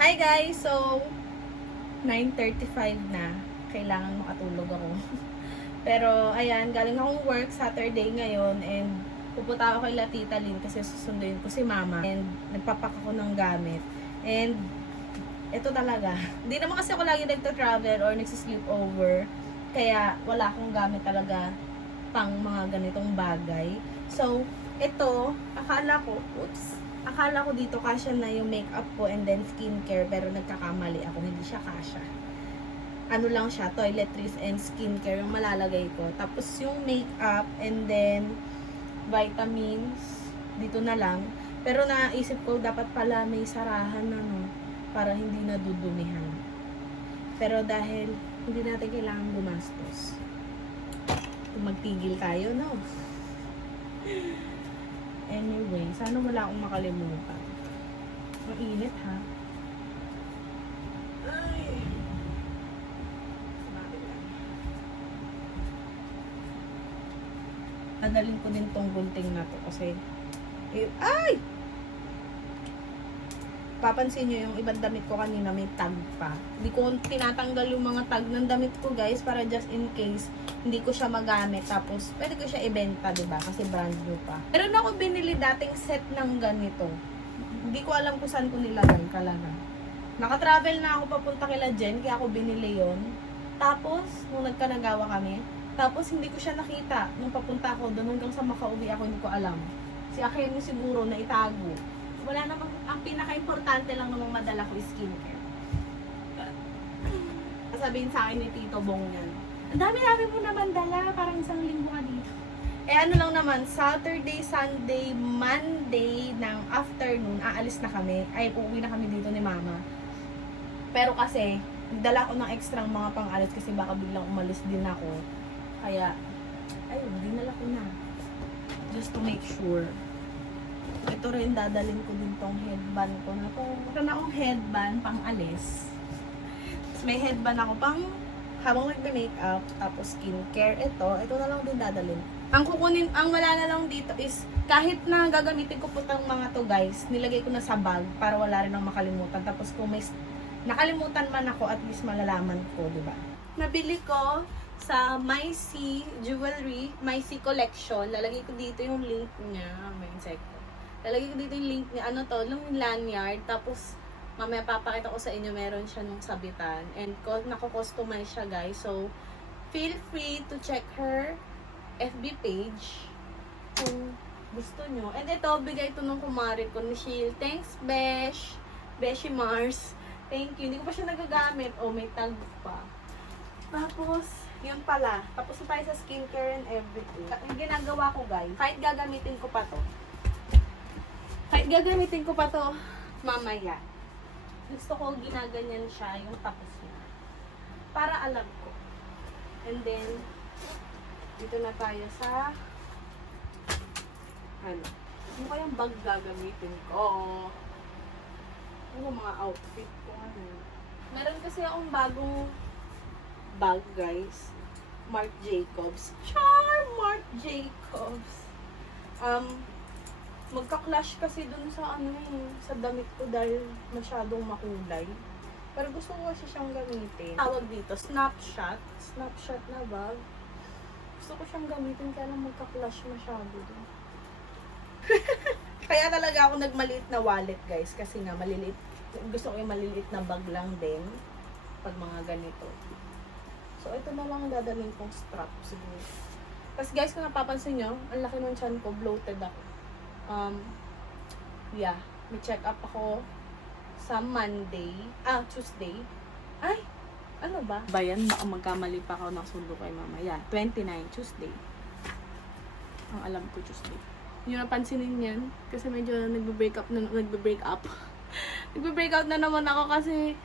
Hi guys! So, 9:35 na. Kailangan makatulog ako. Pero, ayan, galing akong work Saturday ngayon and pupunta ako kay La Tita Lynn kasi susunduin ko si Mama and nagpapak ako ng gamit. And, ito talaga. Hindi naman kasi ako lagi nagta-travel or nagsisleepover. Kaya, wala akong gamit talaga pang mga ganitong bagay. So, ito, akala ko dito kasya na yung makeup ko and then skincare, pero nagkakamali ako, hindi siya kasya. Ano lang siya, toiletries and skincare yung malalagay ko. Tapos yung makeup and then vitamins, dito na lang. Pero naisip ko, dapat pala may sarahan na no, para hindi nadudumihan. Pero dahil hindi natin kailangan gumastos, magtigil tayo, no? Anyway, sana wala akong makalimutan. Mainit, ha? Ay! Dadalhin ko din tong gunting na to kasi ay! Papansin nyo yung ibang damit ko kanina may tag pa. Hindi ko tinatanggal yung mga tag ng damit ko, guys, para just in case hindi ko siya magamit. Tapos, pwede ko siya ibenta, diba? Kasi brand new pa. Meron ako binili dating set ng ganito. Hindi ko alam kung saan ko nilagay talaga. Naka-travel na ako papunta kila Jen, kaya ako binili yon. Tapos, nung nagkanagawa kami, tapos hindi ko siya nakita. Nung papunta ako doon hanggang sa makauwi ako, hindi ko alam. Si Akin siguro na itago. Wala namang, ang pinaka-importante lang namang madala ko is skincare. Sabihin sa akin ni Tito Bong yan, ang dami-dami mo naman dala, parang isang linggo ka dito. Eh ano lang naman, Saturday, Sunday, Monday ng afternoon, aalis na kami. Ay, uuwi na kami dito ni Mama. Pero kasi, nagdala ko ng extra mga pang-alis kasi baka biglang umalis din ako. Kaya, ayun, dinala ko na. Just to make sure. Ito rin, dadalhin ko din tong headband ko na to. Ito na akong headband pang alis. Tapos may headband ako pang habang nagbe-makeup, tapos skincare. Ito na lang din dadalhin. Ang kukunin, ang wala na lang dito is, kahit na gagamitin ko po tong mga to, guys, nilagay ko na sa bag para wala rin akong makalimutan. Tapos kung may nakalimutan man ako, at least malalaman ko, diba? Nabili ko sa My C Jewelry, My C Collection. Lalagay ko dito yung link niya. May insect ko. Lalagay ko dito yung link niya. Ano to? Yung lanyard. Tapos, mamaya papakita ko sa inyo, meron siya nung sabitan. And nako-customize siya, guys. So, feel free to check her FB page kung gusto nyo. And ito, bigay ito nung kumari ko ni Sheil. Thanks, Besh. Beshi Mars. Thank you. Hindi ko pa siya nagagamit. Oh, may tag pa. Tapos, yun pala. Tapos na tayo sa skincare and everything. Yung ginagawa ko, guys, kahit gagamitin ko pa to, mamaya. Gusto ko ginaganyan siya, yung tapos niya. Para alam ko. And then, dito na tayo sa ano kayang bag gagamitin ko? Ano mga outfit ko? Meron kasi akong bagong bag, guys. Marc Jacobs. Marc Jacobs. Magka-clash kasi dun sa sa damit ko dahil masyadong makulay. Pero gusto ko kasi siyang gamitin. Tawag dito, Snapshot. Snapshot na bag. Gusto ko siyang gamitin kaya lang magka-clash masyado dun. Kaya talaga ako nagmaliit na wallet, guys. Kasi nga, maliliit. Gusto ko yung maliliit na bag lang din. Pag mga ganito. So, ito na lang ang dadalhin kong strap siguro. Tapos guys, kung napapansin nyo, ang laki ng tiyan ko, bloated ako. Yeah, may check up ako sa Tuesday. Ay, ano ba? Bayan, baka magkamali pa ako ng sundo kay Mama. Yeah, 29, Tuesday. Ang alam ko, Tuesday. Yung napansinin yan, kasi medyo nagbe-break out na naman ako kasi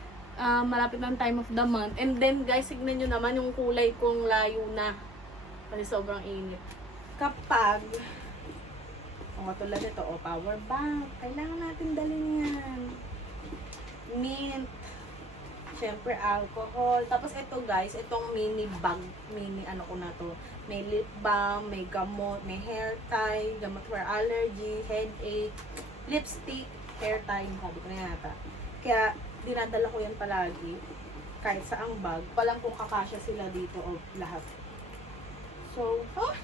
malapit ng time of the month. And then, guys, signan nyo naman yung kulay kong layo na. Kasi sobrang init. Kapag tulad ito, power bank. Kailangan natin dalhin yan. Mint. Siyempre, alcohol. Tapos ito, guys, itong mini bag. Mini ano ko na to. May lip balm, may gamot, may hair tie, gamot for allergy, headache, lipstick, hair tie. Sabi ko na yata. Kaya, dinadala ko yan palagi. Kahit sa ang bag. Walang kung kakasya sila dito o lahat. So, oh!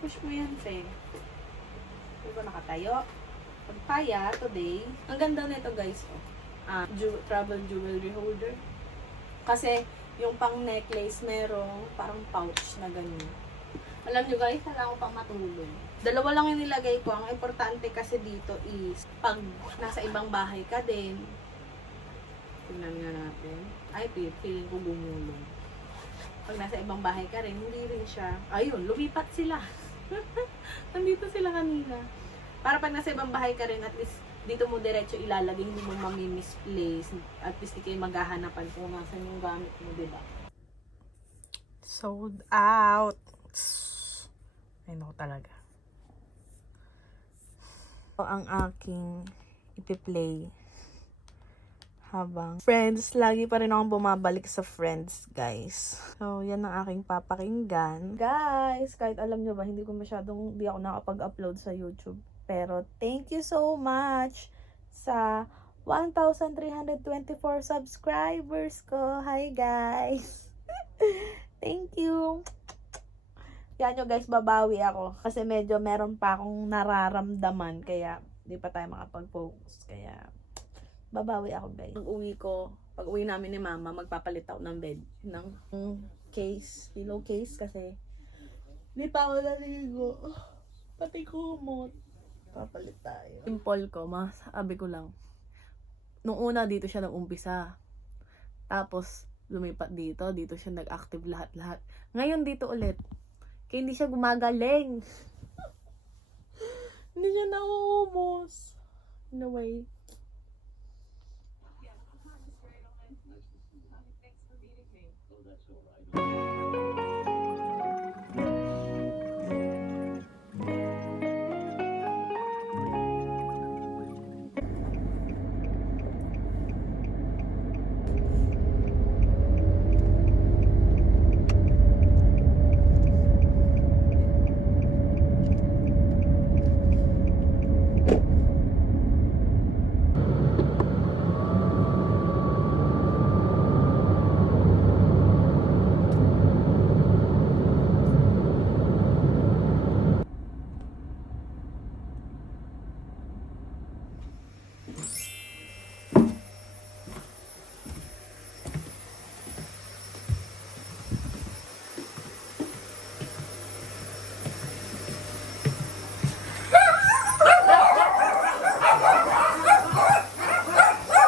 Push mo yan, te. Hindi ko nakatayo. Pagpaya, today. Ang ganda nito, guys. Oh. Travel jewelry holder. Kasi, yung pang necklace, merong parang pouch na ganun. Alam nyo, guys, wala ko pang matulog. Dalawa lang yung nilagay ko. Ang importante kasi dito is, pag nasa ibang bahay ka din, tingnan nga natin. Ay, feeling ko gumulong. Pag nasa ibang bahay ka rin, hindi rin siya. Ayun, lumipat sila. Nandito sila kanina. Para pag nasa ibang bahay ka rin, at least dito mo diretso ilalagay, hindi mo mami-misplace. At least di kayo maghahanapan kung nasan yung gamit mo, diba? Sold out. Ay, naku talaga. So, ang aking ipi-play habang Friends, lagi pa rin akong bumabalik sa Friends, guys. So, yan ang aking papakinggan. Guys, kahit alam nyo ba, hindi ako nakapag-upload sa YouTube. Pero, thank you so much sa 1,324 subscribers ko. Hi, guys! Thank you! Yan nyo, guys, babawi ako. Kasi medyo meron pa akong nararamdaman. Kaya, di pa tayo makapag-focus. Kaya, babawi ako, guys. Pag uwi namin ni mama, magpapalit ako ng bed. Ng case, pillow case, kasi hindi pa ako naligo. Pati kumot. Papalit tayo. Simple ko, masabi ko lang. Nung una, dito siya nag-umpisa. Tapos, lumipat dito siya nag-active lahat-lahat. Ngayon, dito ulit. Kaya hindi siya gumagaling. Hindi siya nauubos. In a way.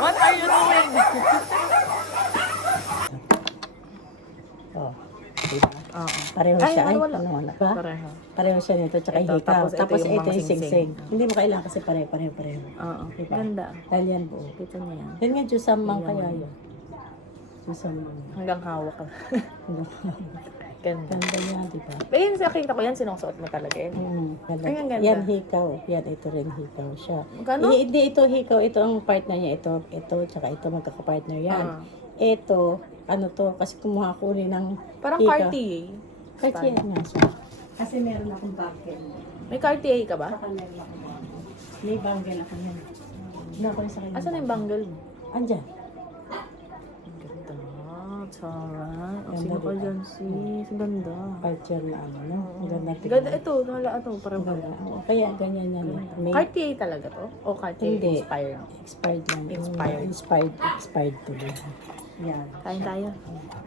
What are you doing? Oh, diba? Oo. Pareho Ay, siya. Ay, wala. ano wala ba? Pareho. Pareho siya nito, tsaka Ito, hikaw. tapos Tapos ito yung ito mga yung singsing. singsing. Hindi mo kailangan kasi pareho. Oo. Diba? Ganda. Dahil yan buo. Kita niya yan. Yan nga, Jusamang Ayan. kaya yun. Jusamang. Hanggang hawak ka. Ganda. Ganda niya, diba? Pero yun, nakita ko yan, sinusuot mo talaga yun. Ganda. Ay, ang ganda. Yan hikaw. Yan, ito rin hikaw siya. Magkano? Hindi ito hikaw. Ito ang partner niya. Ito, tsaka ito magkakapartner yan. Ito, ano to, kasi kumuha ko rin ng Parang hikaw. Cartier. Cartier nga siya. Kasi meron akong bucket. May Cartier ka ba? Saka meron akong may bangle ako yan. Hindi ako sa kanya. Asan yung bangle mo? Andyan. Ang ganda. It's alright. Ang Ganda, sino ka diba? dyan, sis? Ang ganda. Culture na ano, no? Ang ganda tingnan. Ganda ito. Nala ito. Parang Ang ganda. Oo, kaya ganyan yan eh. May Cartier talaga to? O Cartier Hindi. inspired? expired lang. Expired. Expired to be. Yan. Kain tayo.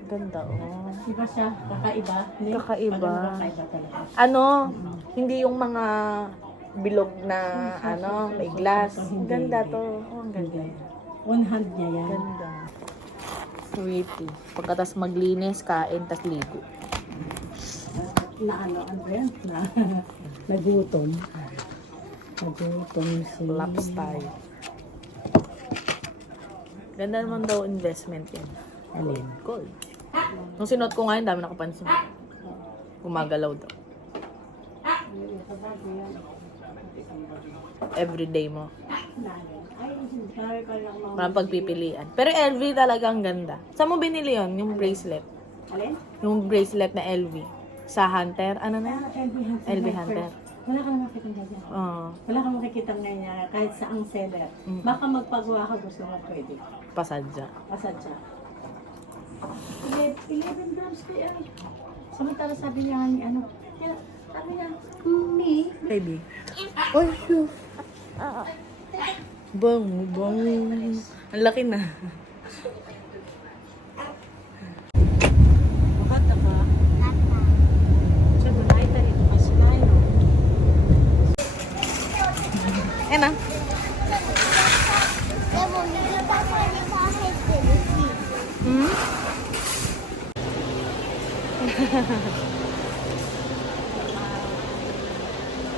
Ganda, oh. Iba siya, kakaiba. Hindi. Kakaiba. Kakaiba talaga. Ano, hindi yung mga bilog na, ano, may glass. Ang ganda to. Oh, ang ganda. One hand niya yan. Ganda. Sweetie. Pagkatas maglinis, kain, tas ligo. Na ano yan? Nagutom. Nagutom si... Laps tayo. Ganda naman daw investment yan. Alin? Gold. Nung sinuot ko ngayon, dami nakapansin. Gumagalaw daw. Everyday mo. Parang pagpipilian. Pero LV talaga ang ganda. Saan mo binili yon yung bracelet? Alin? Yung bracelet na LV. Sa Hunter, ano na? LV Hunter. Wala kang makikita dyan. Oo. Wala kang makikita ngayon kahit sa ang seller. Baka magpagawa ka gusto mo pwede. Pasadya. Pasadya. 11 grams kaya. Samantala sabi niya ni ano. Kaya sabi niya, me. Baby. Oh, shoot. Bang, bang. Ang laki na. 分かったかちょっと泣いたりとかしないの Ayan na. でも水たまりが入ってるし。 Hmm?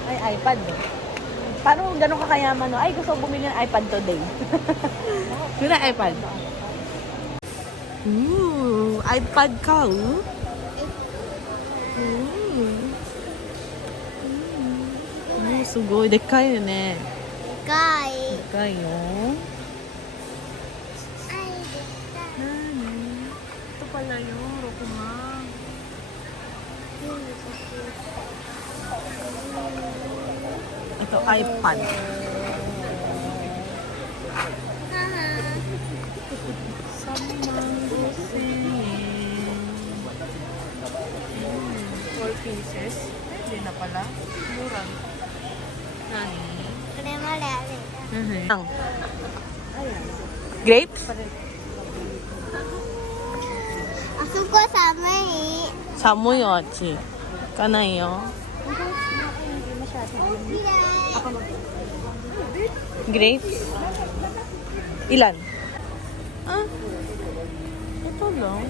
Ay, iPad. Paano gano'n kakayaman, no? Ay, gusto ko bumili ng iPad today. Yun na, iPad. Ooh, iPad ka, oh. Sugoi, dekai yo ne. でかい。 Dekai yo. はい、できた。 Nani? Ito pala yun, Rokuma. Ito, iPad. 4 pieces. Hindi na pala. Mura. Nani? これまである。 Ang. Grapes? あそこ寒い。 Samoy yo, Achi. Kanay yo. Grapes? Ilan? Ah, ito lang.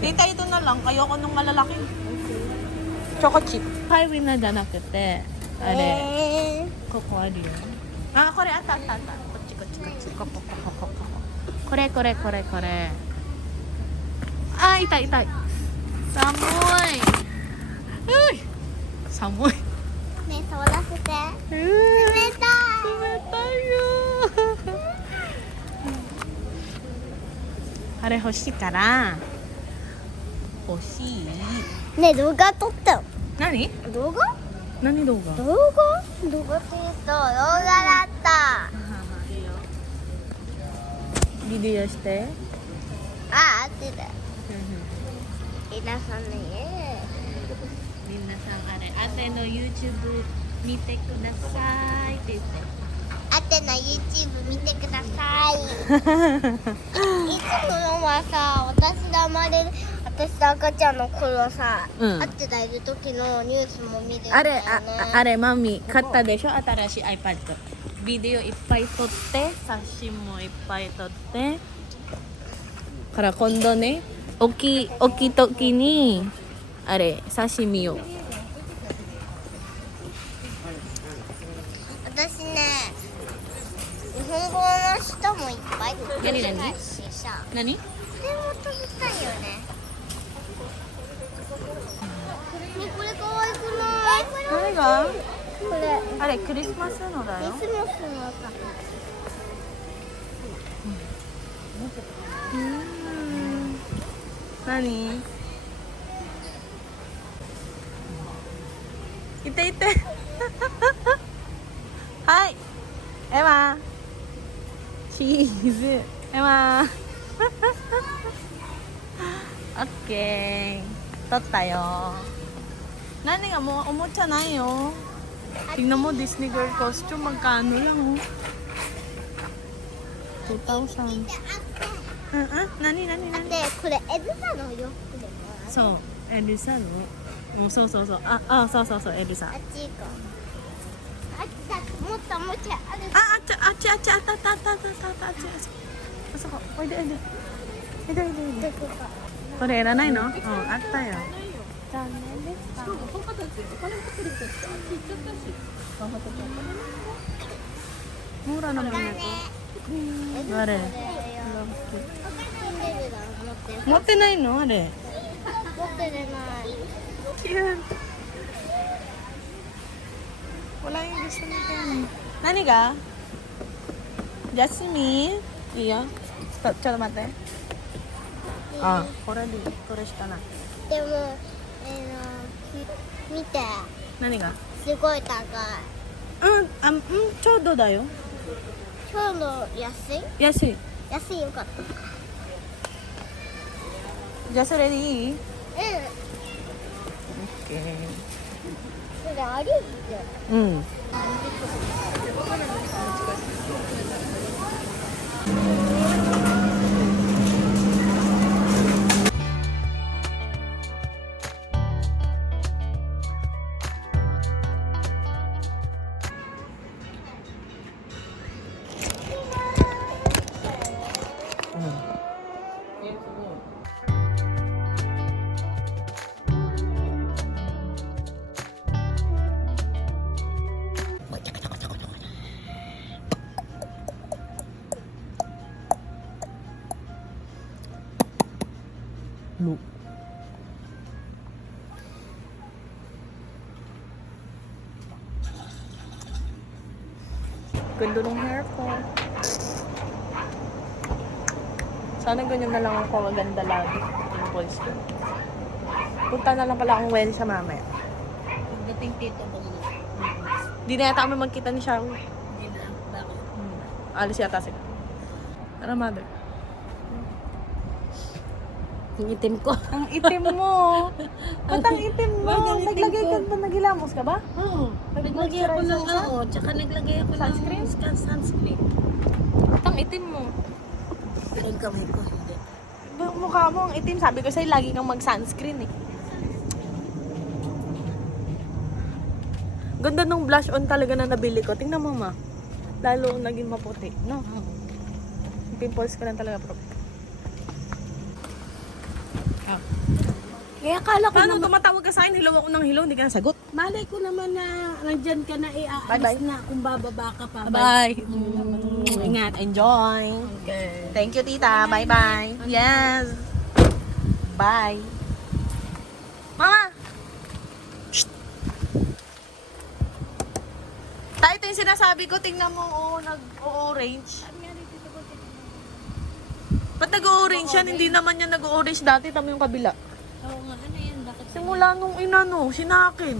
Tita, ito na lang. Ayoko nung malalaki. Choco chip. Highway na danakete. Are, ここあるよ。あ、これあったあったあった。こっちこっちこっち。ここここここ。これこれこれこれ。あ、痛い痛い。寒い。うい。寒い。ね、触らせて。冷冷たたいよ。あれ欲しいから。欲しい。い。ね、動画撮ったの。何？動画？何動画？動画？動画って言うと動画だった。ビデオして。あ、あってた。皆さんね。みんなさんあれ、あての YouTube 見てくださいって言って。あての YouTube 見てください。いつものはさ、私が生まれる、私と赤ちゃんの頃さ、うんあってがいる時のニュースも見てるんあれ、だよね。あれ、マミ、買ったでしょ新しい iPad。ビデオいっぱい撮って、写真もいっぱい撮って。から今度ね、大きい時に、あれ、刺身を。私ね、日本語の人もいっぱい出てたしさ、何？とても撮りたいよね。ね、これかわいくない？何が？これ、あれ、クリスマスのだよ。クリスマスのさ、何？いていて。はい。エマ。チーズ。エマ。オッケー。取ったよ。何がもうおもちゃないよ。Tingnan mo, Disney Girl costume. Magkano lang, oh. 2,000. 何で、これエルサの洋服でもそう、エルサの。うん、そうそうそう。あ、そうそうそう、エルサ。あっち行こう。あっちだ、もっとおもちゃある。あっち、あっち、あっち、あったあったあったあったあったあっち。あそこ、おいでおいで。おいでおいでおいで。これいらないの？うん、あったよ。残念でした。Mura naman ito. Are. Motte 持ってないのあれ。れない。 Cute. Wala yung gusto nito yan. Nani ka? Jasmine. Iya.ちょっと待って。あ、これしかない。でも、見て、何が？すごい高い。ちょうどだよ。今日の安い安い。安いよかった。じゃあそれでいい？うん。それありじゃん。うん。Lu. Ganda ng hair ko. Sana ganyan na lang ako maganda lagi. Yung voice ko. Punta na lang pala akong well sa mamaya. Pagdating tito bong na. Di na yata kami magkita ni Shawi. Hindi na. Bakit? Alis yata sila. Tara, mother. Ang itim ko. Ang itim mo. Ba't ang itim mo? Bakit ang itim Naglagay ka ko? ba? Nagilamos ka ba? Oo. Naglagay ako ng tsaka naglagay ako Sunscreen? ng sunscreen. Ba't ang itim mo? Ang kamay ko, hindi. Mukha mo ang itim. Sabi ko sa'yo, lagi kang mag-sunscreen eh. Ganda nung blush on talaga na nabili ko. Tingnan mo, ma. Lalo naging maputi, no? Yung pimples ko lang talaga, bro. Kaya akala ko Paano naman, tumatawag ka sa akin? Hilaw ako ng hilaw, hindi ka nasagot. malay ko naman na nandyan ka na Bye-bye. aalis na kung bababa ka pa. Bye! Ingat, enjoy! Okay. Thank you, tita. Bye-bye. Yes. Bye. Mama! Shh! Tayo, ito yung sinasabi ko. Tingnan mo, nag-orange. Ba't nag-orange yan? Hindi naman yan nag-orange dati. Tama yung kabila. Oo nga, ano yan? Bakit? Simula nung inano, sinakin.